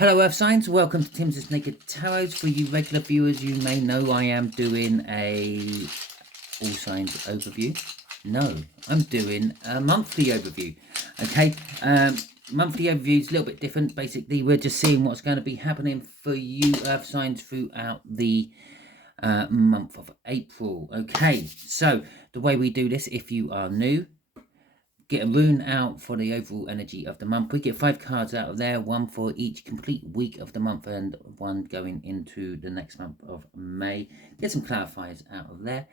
Hello Earth Signs, welcome to Timsy Naked Tarot. For you regular viewers, you may know I am doing a all signs overview. No, I'm doing a monthly overview. Okay, monthly overview is a little bit different. Basically, we're just seeing what's going to be happening for you Earth Signs throughout the month of April. Okay, so the way we do this, if you are new, get a rune out for the overall energy of the month. We get 5 cards out of there, one for each complete week of the month and one going into the next month of May. Get some clarifiers out of there,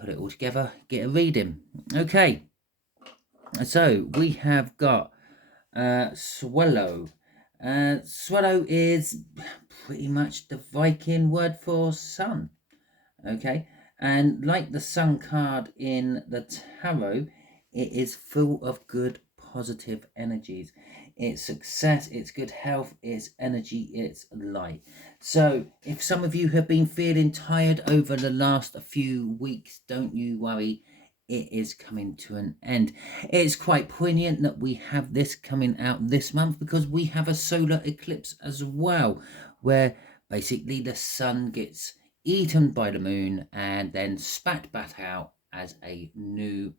put it all together, get a reading. Okay, so we have got Swallow. Swallow is pretty much the Viking word for sun. Okay, and like the sun card in the tarot, it is full of good positive energies. It's success, it's good health, it's energy, it's light. So if some of you have been feeling tired over the last few weeks, don't you worry, it is coming to an end. It's quite poignant that we have this coming out this month because we have a solar eclipse as well, where basically the sun gets eaten by the moon and then spat back out as a new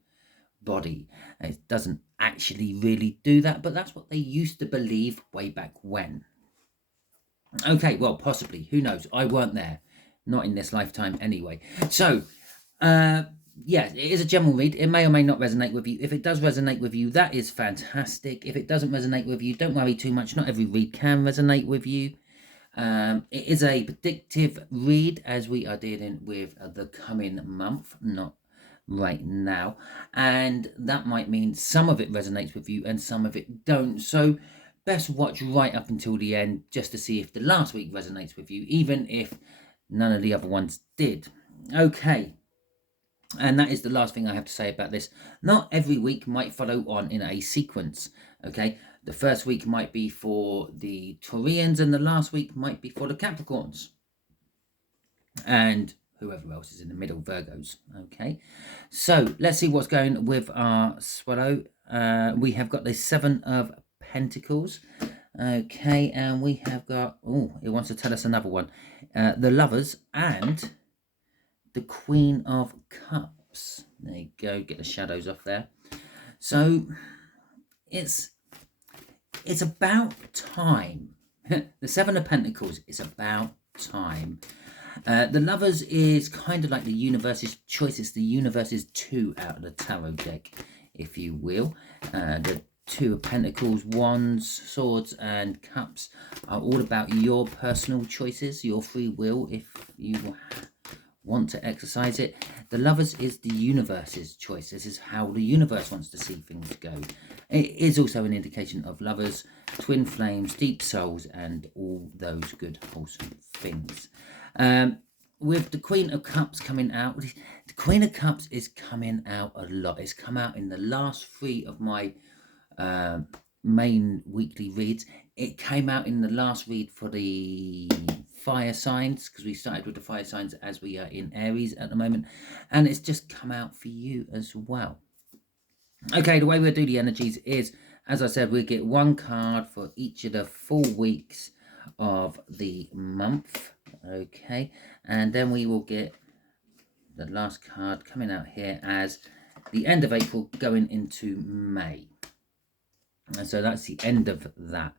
body. It doesn't actually really do that, but that's what they used to believe way back when. Okay, well, possibly, who knows? I weren't there, not in this lifetime anyway. So yeah, it is a general read. It may or may not resonate with you. If it does resonate with you, that is fantastic. If it doesn't resonate with you, don't worry too much. Not every read can resonate with you. It is a predictive read as we are dealing with the coming month, not right now, and that might mean some of it resonates with you and some of it don't. So best watch right up until the end just to see if the last week resonates with you, even if none of the other ones did. Okay, and that is the last thing I have to say about this. Not every week might follow on in a sequence. Okay, the first week might be for the Taurians and the last week might be for the Capricorns and whoever else is in the middle, Virgos. Okay, so let's see what's going with our Swallow. We have got the 7 of Pentacles. Okay, and we have got, oh, it wants to tell us another one. The Lovers and the Queen of Cups. There you go, get the shadows off there. So it's about time. The 7 of Pentacles is about time. The Lovers is kind of like the universe's choice. It's the universe's 2 out of the tarot deck, if you will. The 2 of Pentacles, Wands, Swords, and Cups are all about your personal choices, your free will, if you want to exercise it. The Lovers is the universe's choice. This is how the universe wants to see things go. It is also an indication of lovers, twin flames, deep souls, and all those good wholesome things. With the Queen of Cups coming out, the Queen of Cups is coming out a lot. It's come out in the last 3 of my main weekly reads. It came out in the last read for the fire signs, because we started with the fire signs as we are in Aries at the moment, and it's just come out for you as well. Okay, the way we'll do the energies is, as I said, we get 1 card for each of the 4 weeks of the month. Okay, and then we will get the last card coming out here as the end of April going into May. And so that's the end of that.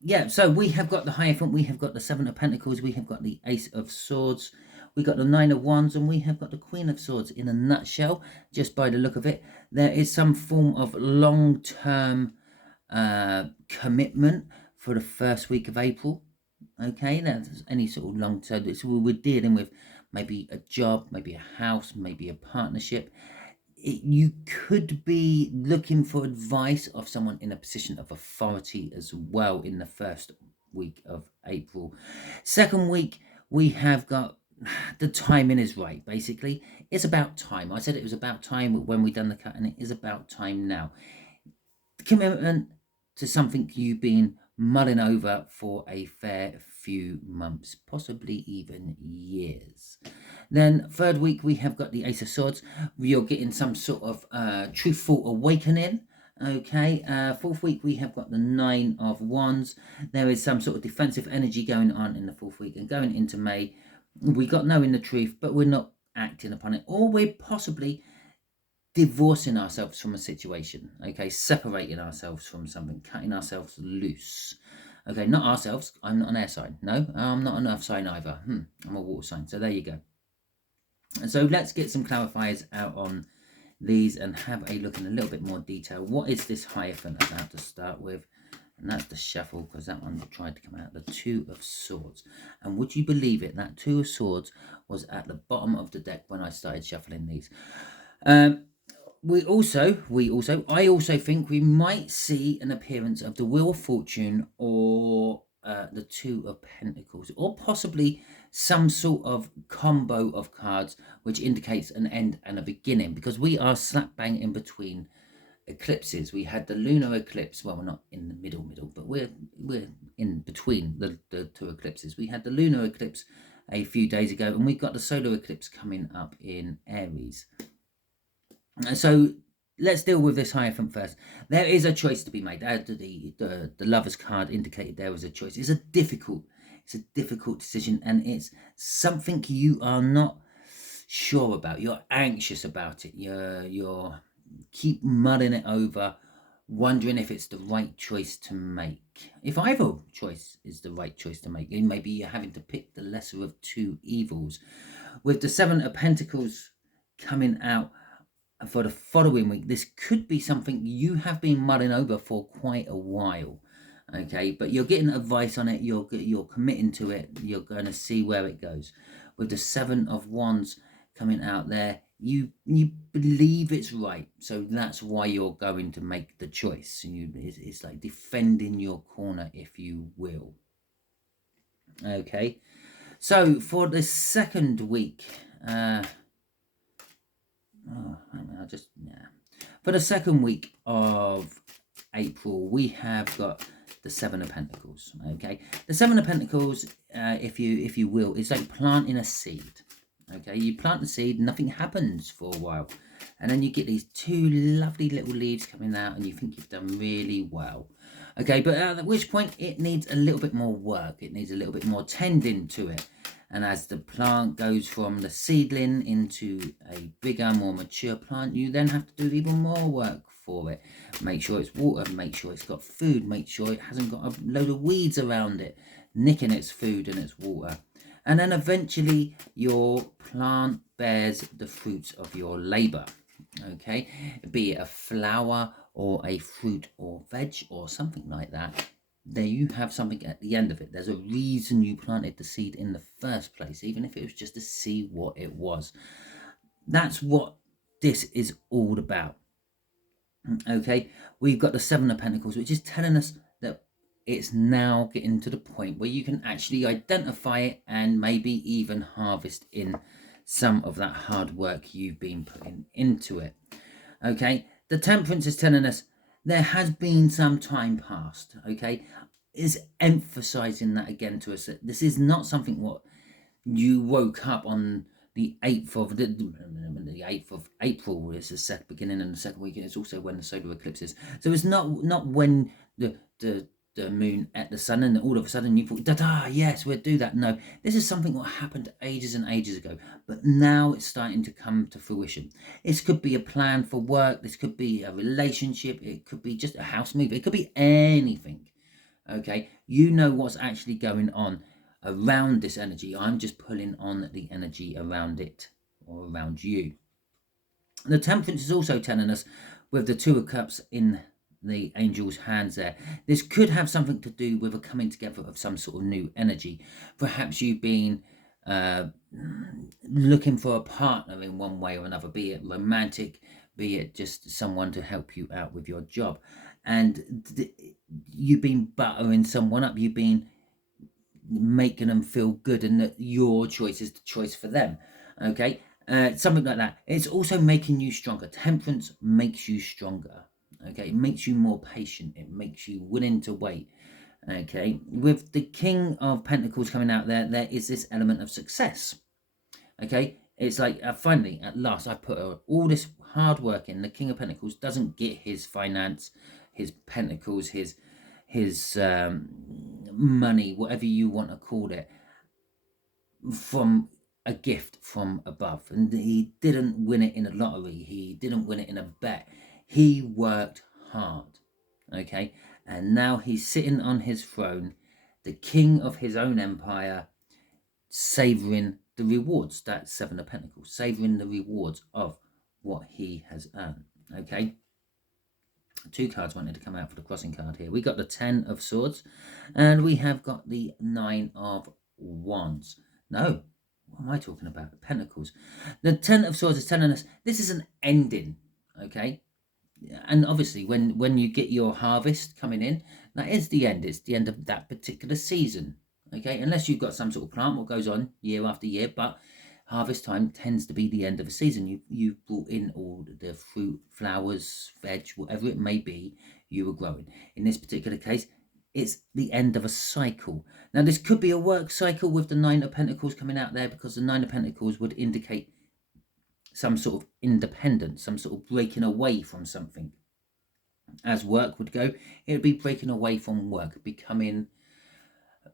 Yeah, so we have got the Hierophant, we have got the 7 of Pentacles, we have got the Ace of Swords, we got the 9 of Wands, and we have got the Queen of Swords in a nutshell, just by the look of it. There is some form of long-term commitment for the first week of April. Okay, that's any sort of long-term. So we're dealing with maybe a job, maybe a house, maybe a partnership. You could be looking for advice of someone in a position of authority as well in the first week of April. Second week, we have got the timing is right, basically. It's about time. I said it was about time when we done the cut, and it is about time now. The commitment to something you've been mulling over for a fair few months, possibly even years. Then third week we have got the Ace of Swords. You're getting some sort of truthful awakening. Okay, fourth week we have got the Nine of Wands. There is some sort of defensive energy going on in the fourth week, and going into May, we got knowing the truth, but we're not acting upon it, or we're possibly divorcing ourselves from a situation. Okay, separating ourselves from something, cutting ourselves loose. Okay, not ourselves. I'm not an air sign. No, I'm not an earth sign either. I'm a water sign. So there you go. And so let's get some clarifiers out on these and have a look in a little bit more detail. What is this Hierophant about to start with? And that's the shuffle, because that one tried to come out. The Two of Swords. And would you believe it, that Two of Swords was at the bottom of the deck when I started shuffling these. I also think we might see an appearance of the Wheel of Fortune, or the Two of Pentacles, or possibly some sort of combo of cards which indicates an end and a beginning, because we are slap bang in between eclipses. We had the lunar eclipse. Well, we're not in the middle, but we're in between the two eclipses. We had the lunar eclipse a few days ago, and we've got the solar eclipse coming up in Aries. So let's deal with this Hierophant first. There is a choice to be made. The Lover's card indicated there was a choice. It's a difficult decision, and it's something you are not sure about. You're anxious about it. You're keep mulling it over, wondering if it's the right choice to make. If either choice is the right choice to make, then maybe you're having to pick the lesser of two evils. With the Seven of Pentacles coming out for the following week, this could be something you have been mulling over for quite a while. Okay, but you're getting advice on it. You're committing to it. You're going to see where it goes. With the Seven of Wands coming out there, you believe it's right, so that's why you're going to make the choice. It's like defending your corner, if you will. Okay, so for the second week, for the second week of April, we have got the Seven of Pentacles. Okay, the Seven of Pentacles, if you will, is like planting a seed. Okay, you plant the seed, nothing happens for a while, and then you get these two lovely little leaves coming out, and you think you've done really well. Okay, but at which point it needs a little bit more work. It needs a little bit more tending to it. And as the plant goes from the seedling into a bigger, more mature plant, you then have to do even more work for it. Make sure it's water, make sure it's got food, make sure it hasn't got a load of weeds around it, nicking its food and its water. And then eventually your plant bears the fruits of your labor. Okay, be it a flower or a fruit or veg or something like that. There you have something at the end of it. There's a reason you planted the seed in the first place, even if it was just to see what it was. That's what this is all about. Okay, we've got the Seven of Pentacles, which is telling us that it's now getting to the point where you can actually identify it and maybe even harvest in some of that hard work you've been putting into it. Okay, the Temperance is telling us there has been some time past. Okay, is emphasizing that again to us, that this is not something what you woke up on the 8th of April is the beginning and the second week. It's also when the solar eclipse is. So it's not when the moon at the sun and all of a sudden you thought, yes, we'll do that. No, this is something what happened ages and ages ago, but now it's starting to come to fruition. This could be a plan for work. This could be a relationship. It could be just a house move. It could be anything. Okay, you know what's actually going on around this energy. I'm just pulling on the energy around it or around you. The Temperance is also telling us, with the Two of Cups in the angel's hands there, this could have something to do with a coming together of some sort of new energy. Perhaps you've been looking for a partner in one way or another, be it romantic, be it just someone to help you out with your job, and you've been buttering someone up, you've been making them feel good, and that your choice is the choice for them. Okay, something like that. It's also making you stronger. Temperance makes you stronger. Okay, it makes you more patient. It makes you willing to wait. Okay, with the King of Pentacles coming out there, there is this element of success. Okay, It's like, finally, at last, I put all this hard work in. The King of Pentacles doesn't get his finance, his pentacles, his money, whatever you want to call it, from a gift from above. And he didn't win it in a lottery. He didn't win it in a bet. He worked hard, okay? And now he's sitting on his throne, the king of his own empire, savouring the rewards. That's Seven of Pentacles, savouring the rewards of what he has earned, okay? Two cards wanted to come out for the crossing card here. We got the Ten of Swords, and we have got the Nine of Wands. No, what am I talking about? Pentacles. The Ten of Swords is telling us this is an ending, okay? And obviously, when you get your harvest coming in, that is the end. It's the end of that particular season, okay? Unless you've got some sort of plant what goes on year after year, but harvest time tends to be the end of a season. You've brought in all the fruit, flowers, veg, whatever it may be you were growing. In this particular case, it's the end of a cycle. Now, this could be a work cycle with the Nine of Pentacles coming out there, because the Nine of Pentacles would indicate some sort of independence, some sort of breaking away from something. As work would go, it would be breaking away from work, becoming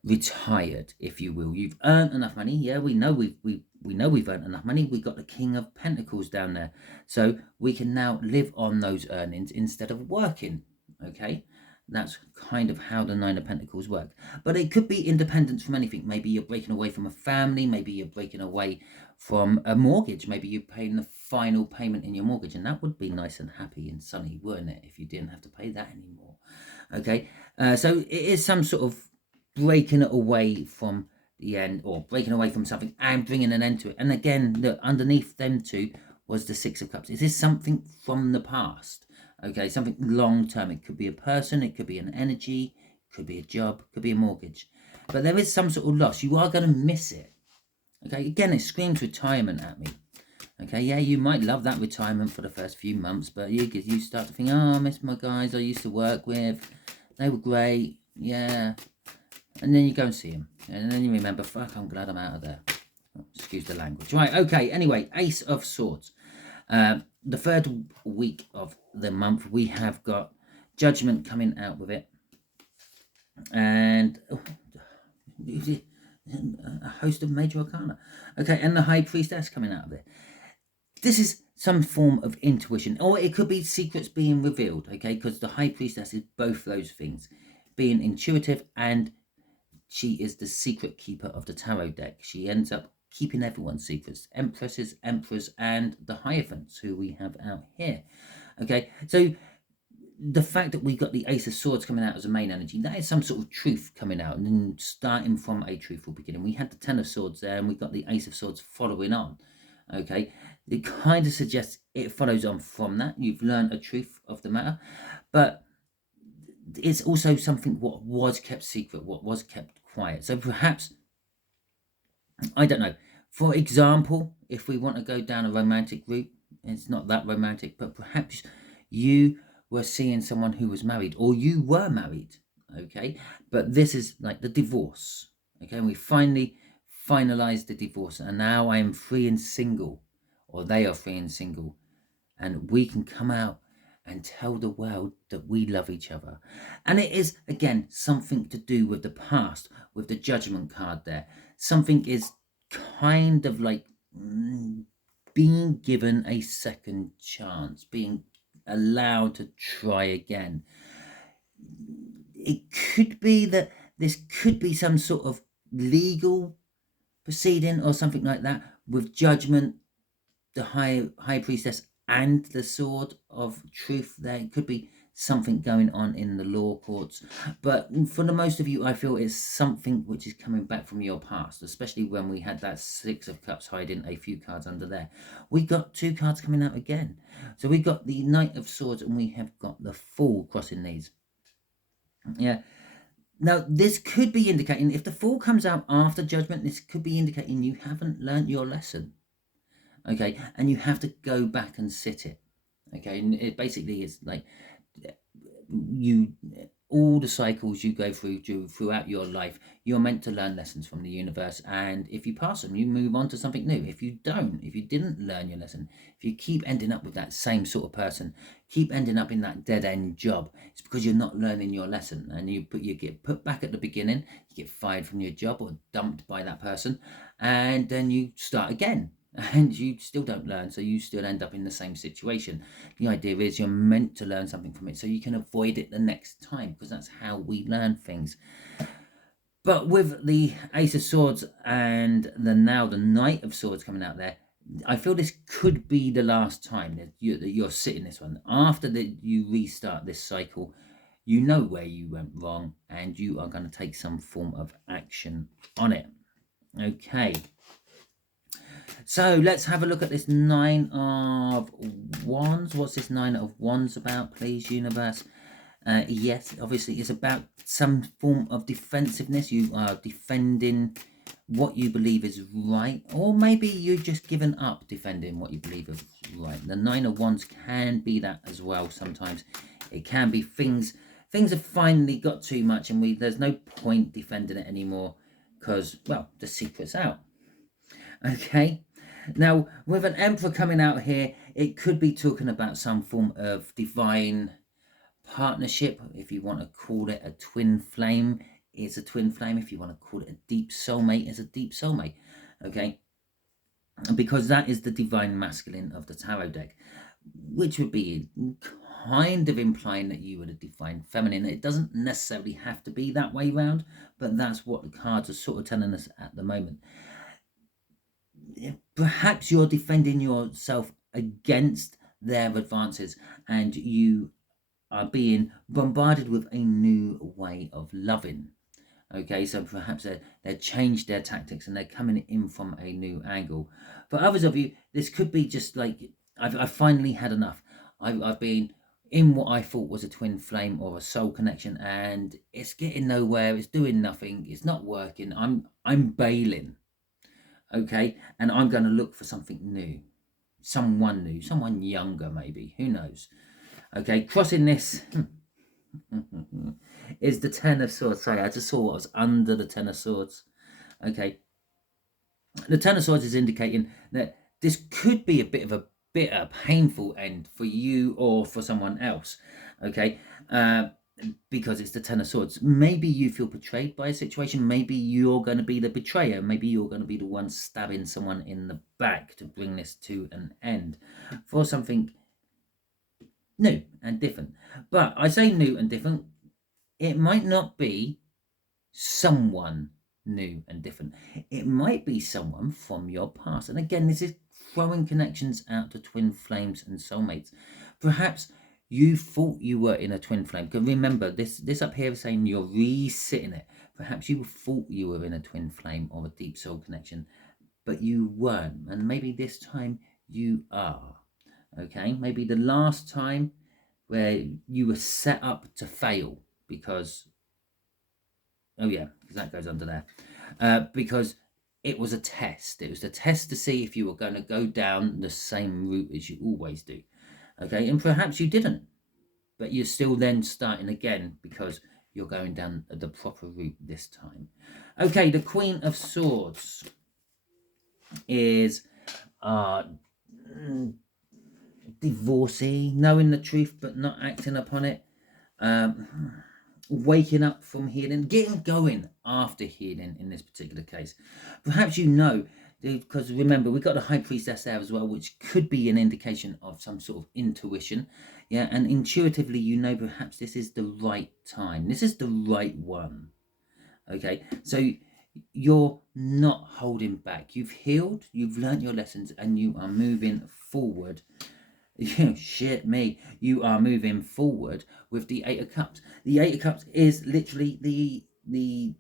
retired, if you will. You've earned enough money. Yeah, we know we've earned enough money. We got the King of Pentacles down there, so we can now live on those earnings instead of working, okay? That's kind of how the Nine of Pentacles work. But it could be independence from anything. Maybe you're breaking away from a family. Maybe you're breaking away from a mortgage. Maybe you're paying the final payment in your mortgage, and that would be nice and happy and sunny, wouldn't it, if you didn't have to pay that anymore, okay? So it is some sort of breaking it away from the end, or breaking away from something and bringing an end to it. And again, look, underneath them two was the Six of Cups. Is this something from the past? Okay, something long term. It could be a person, it could be an energy, it could be a job, it could be a mortgage. But there is some sort of loss. You are going to miss it. Okay, again, it screams retirement at me. Okay, yeah, you might love that retirement for the first few months, but you start to think, oh, I miss my guys I used to work with. They were great, yeah. And then you go and see them. And then you remember, fuck, I'm glad I'm out of there. Oh, excuse the language. Right, okay, anyway, Ace of Swords. The third week of the month, we have got Judgment coming out with it. And a host of major arcana. Okay, and the High Priestess coming out of it. This is some form of intuition, or it could be secrets being revealed, okay? Because the High Priestess is both those things, being intuitive, and she is the secret keeper of the tarot deck. She ends up keeping everyone's secrets, empresses, emperors, and the Hierophants, who we have out here. Okay, so the fact that we got the Ace of Swords coming out as a main energy, that is some sort of truth coming out, and then starting from a truthful beginning. We had the Ten of Swords there, and we got the Ace of Swords following on. Okay, it kind of suggests it follows on from that. You've learned a truth of the matter, but it's also something what was kept secret, what was kept quiet. So perhaps, I don't know, for example, if we want to go down a romantic route, it's not that romantic, but perhaps you were seeing someone who was married, or you were married, okay? But this is like the divorce, okay? And we finally finalized the divorce, and now I am free and single, or they are free and single, and we can come out and tell the world that we love each other. And it is, again, something to do with the past, with the Judgment card there. Something is kind of like being given a second chance, being allowed to try again. It could be that this could be some sort of legal proceeding or something like that, with Judgment, the high priestess, and the Sword of Truth there. It could be something going on in the law courts, but for the most of you, I feel it's something which is coming back from your past, especially when we had that Six of Cups hiding a few cards under there. We got two cards coming out again, so we got the Knight of Swords, and we have got the Fool crossing these. Yeah, now this could be indicating, if the Fool comes out after Judgment, this could be indicating you haven't learnt your lesson. Okay, and you have to go back and sit it. Okay, and it basically is like, you all the cycles you go throughout your life, you're meant to learn lessons from the universe, and if you pass them, you move on to something new. If you didn't learn your lesson, if you keep ending up with that same sort of person, keep ending up in that dead-end job, it's because you're not learning your lesson, and you get put back at the beginning, you get fired from your job or dumped by that person, and then you start again. And you still don't learn, so you still end up in the same situation. The idea is you're meant to learn something from it so you can avoid it the next time, because that's how we learn things. But with the Ace of Swords and the Knight of Swords coming out there, I feel this could be the last time that you're sitting this one. After you restart this cycle, you know where you went wrong, and you are going to take some form of action on it. Okay. So let's have a look at this Nine of Wands. What's this Nine of Wands about, please, universe? Yes, obviously it's about some form of defensiveness. You are defending what you believe is right, or maybe you've just given up defending what you believe is right. The Nine of Wands can be that as well sometimes. It can be things have finally got too much, and there's no point defending it anymore because, well, the secret's out. Okay, now with an Emperor coming out here, it could be talking about some form of divine partnership. If you want to call it a twin flame, it's a twin flame. If you want to call it a deep soulmate, it's a deep soulmate. Okay, because that is the divine masculine of the tarot deck, which would be kind of implying that you were the divine feminine. It doesn't necessarily have to be that way round, but that's what the cards are sort of telling us at the moment. Perhaps you're defending yourself against their advances, and you are being bombarded with a new way of loving. Okay, so perhaps they've changed their tactics and they're coming in from a new angle. For others of you, this could be just like, I've finally had enough. I've been in what I thought was a twin flame or a soul connection, and it's getting nowhere. It's doing nothing. It's not working. I'm bailing. Okay, and I'm going to look for something new, someone younger, maybe. Who knows? Okay, crossing this is the Ten of Swords. Sorry, I just saw what was under the Ten of Swords. Okay, the Ten of Swords is indicating that this could be a bit of a bitter, painful end for you or for someone else. Okay, because it's the Ten of Swords. Maybe you feel betrayed by a situation. Maybe you're going to be the betrayer. Maybe you're going to be the one stabbing someone in the back to bring this to an end for something new and different. But I say new and different, it might not be someone new and different. It might be someone from your past. And again, this is throwing connections out to twin flames and soulmates. Perhaps you thought you were in a twin flame. Because remember, this up here is saying you're re-sitting it. Perhaps you thought you were in a twin flame or a deep soul connection, but you weren't. And maybe this time you are. Okay, maybe the last time where you were set up to fail because, oh yeah, because that goes under there, because it was a test. It was a test to see if you were going to go down the same route as you always do. Okay, and perhaps you didn't, but you're still then starting again because you're going down the proper route this time. Okay, the Queen of Swords is divorcee, knowing the truth but not acting upon it, waking up from healing, getting going after healing in this particular case. Perhaps you know, because remember, we've got the High Priestess there as well, which could be an indication of some sort of intuition. Yeah, and intuitively you know perhaps this is the right time. This is the right one. Okay, so you're not holding back. You've healed, you've learned your lessons, and you are moving forward. Shit me, you are moving forward with the Eight of Cups. The Eight of Cups is literally the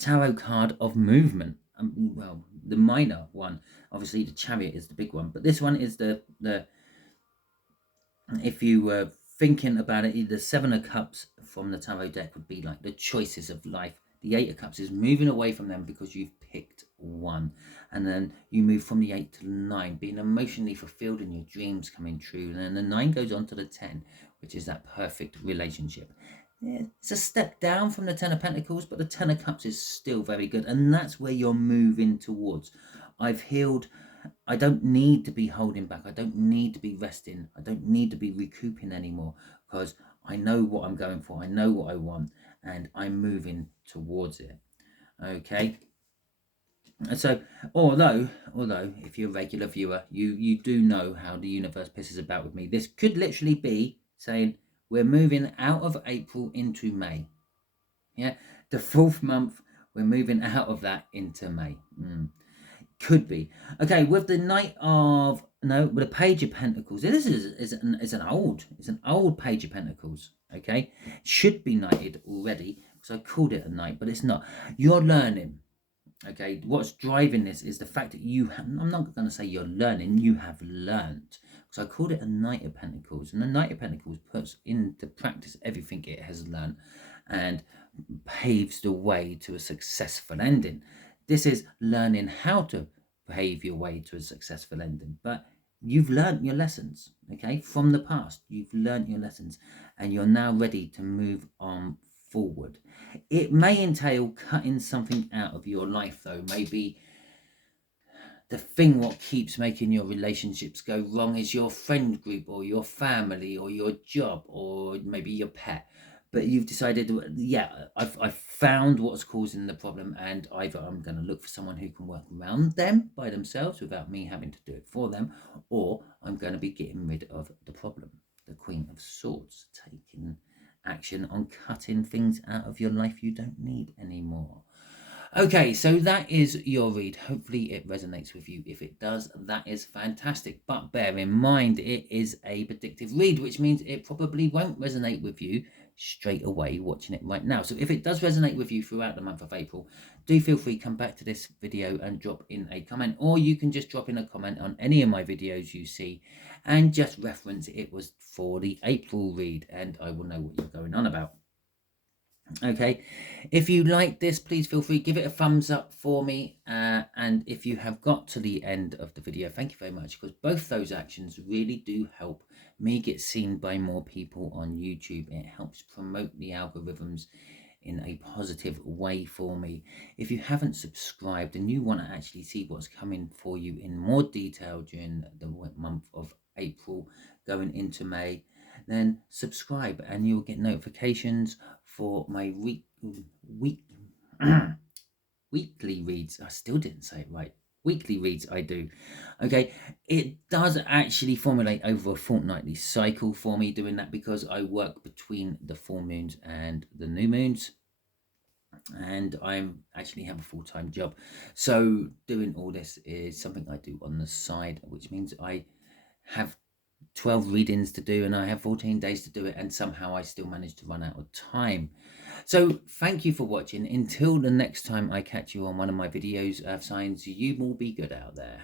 tarot card of movement. Well, the minor one, obviously the Chariot is the big one, but this one is the if you were thinking about it, the Seven of Cups from the tarot deck would be like the choices of life. The Eight of Cups is moving away from them because you've picked one. And then you move from the 8 to the 9, being emotionally fulfilled and your dreams coming true. And then the 9 goes on to the 10, which is that perfect relationship. Yeah, it's a step down from the Ten of Pentacles, but the Ten of Cups is still very good, and that's where you're moving towards. I've healed. I don't need to be holding back. I don't need to be resting. I don't need to be recouping anymore, because I know what I'm going for. I know what I want, and I'm moving towards it. Okay. And so, although if you're a regular viewer, you do know how the universe pisses about with me. This could literally be saying we're moving out of April into May. Yeah, the 4th month, we're moving out of that into May. Could be. Okay, with the Knight of, no, with the Page of Pentacles, this is an old Page of Pentacles. Okay, should be knighted already, because I called it a knight, but it's not. You're learning. Okay, what's driving this is the fact that I'm not going to say you're learning, you have learned. So I called it a Knight of Pentacles, and the Knight of Pentacles puts into practice everything it has learned and paves the way to a successful ending. This is learning how to pave your way to a successful ending, but you've learned your lessons, okay, from the past. You've learned your lessons, and you're now ready to move on forward. It may entail cutting something out of your life, though. Maybe the thing what keeps making your relationships go wrong is your friend group or your family or your job or maybe your pet. But you've decided, yeah, I've found what's causing the problem, and either I'm going to look for someone who can work around them by themselves without me having to do it for them, or I'm going to be getting rid of the problem. The Queen of Swords, taking action on cutting things out of your life you don't need anymore. Okay, so that is your read. Hopefully it resonates with you. If it does, that is fantastic. But bear in mind, it is a predictive read, which means it probably won't resonate with you straight away watching it right now. So if it does resonate with you throughout the month of April, do feel free to come back to this video and drop in a comment, or you can just drop in a comment on any of my videos you see and just reference it was for the April read, and I will know what you're going on about. Okay, if you like this, please feel free, give it a thumbs up for me, and if you have got to the end of the video, thank you very much, because both those actions really do help me get seen by more people on YouTube. It helps promote the algorithms in a positive way for me. If you haven't subscribed and you want to actually see what's coming for you in more detail during the month of April going into May, then subscribe and you'll get notifications for my weekly reads. I still didn't say it right. Weekly reads I do. Okay, it does actually formulate over a fortnightly cycle for me doing that, because I work between the full moons and the new moons, and I actually have a full-time job. So doing all this is something I do on the side, which means I have 12 readings to do and I have 14 days to do it, and somehow I still manage to run out of time. So thank you for watching. Until the next time I catch you on one of my videos, Earth Signs, you will be good out there.